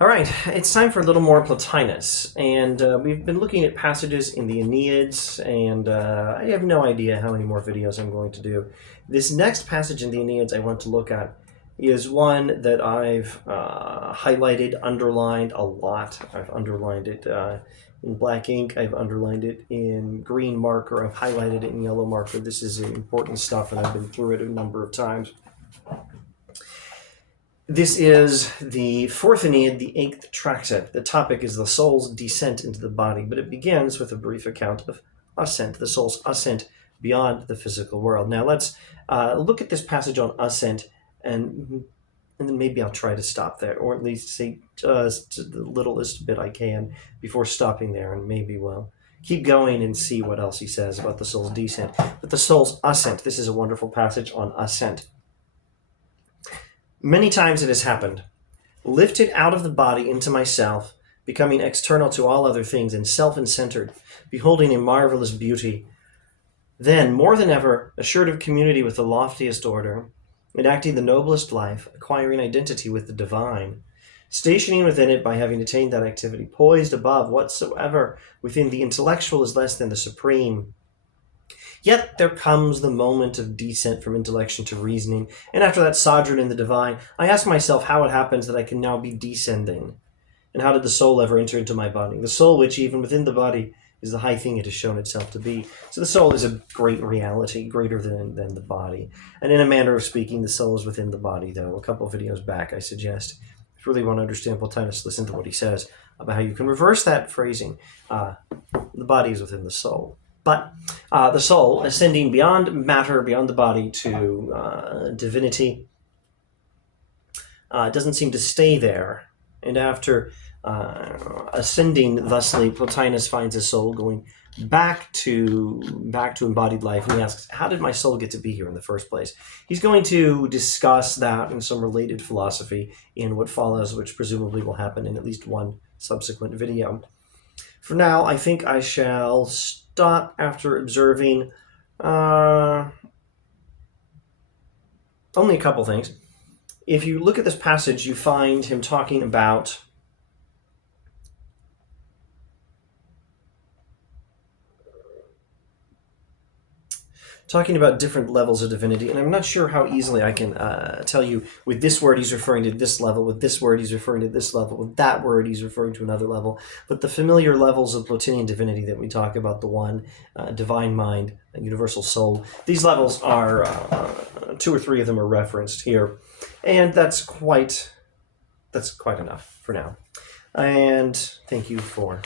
All right, it's time for a little more Plotinus, and we've been looking at passages in the Aeneids, and I have no idea how many more videos I'm going to do. This next passage in the Aeneids I want to look at is one that I've highlighted, underlined a lot. I've underlined it in black ink, I've underlined it in green marker, I've highlighted it in yellow marker. This is important stuff, and I've been through it a number of times. This is the fourth Aeneid, the 8th tractate. The topic is the soul's descent into the body, but it begins with a brief account of ascent, the soul's ascent beyond the physical world. Now let's look at this passage on ascent, and then maybe I'll try to stop there, or at least say just the littlest bit I can before stopping there, and maybe we'll keep going and see what else he says about the soul's descent. But the soul's ascent, this is a wonderful passage on ascent. Many times it has happened, lifted out of the body into myself, becoming external to all other things and self-centered, beholding a marvelous beauty. Then, more than ever, assured of community with the loftiest order, enacting the noblest life, acquiring identity with the divine, stationing within it by having attained that activity, poised above whatsoever within the intellectual is less than the supreme. Yet there comes the moment of descent from intellection to reasoning, and after that sojourn in the divine, I ask myself how it happens that I can now be descending. And how did the soul ever enter into my body? The soul which, even within the body, is the high thing it has shown itself to be. So the soul is a great reality, greater than the body. And in a manner of speaking, the soul is within the body, though. A couple of videos back, I suggest, if you really want to understand Plotinus, listen to what he says about how you can reverse that phrasing. The body is within the soul. But the soul, ascending beyond matter, beyond the body to divinity, doesn't seem to stay there. And after ascending thusly, Plotinus finds his soul going back to embodied life, and he asks, how did my soul get to be here in the first place? He's going to discuss that and some related philosophy in what follows, which presumably will happen in at least one subsequent video. For now, I think I shall stop after observing only a couple things. If you look at this passage, you find him talking about different levels of divinity, and I'm not sure how easily I can tell you with this word he's referring to this level, with this word he's referring to this level, with that word he's referring to another level, but the familiar levels of Plotinian divinity that we talk about, the one, divine mind, universal soul, these levels are, 2 or 3 of them are referenced here, and that's quite enough for now. And thank you for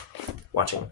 watching.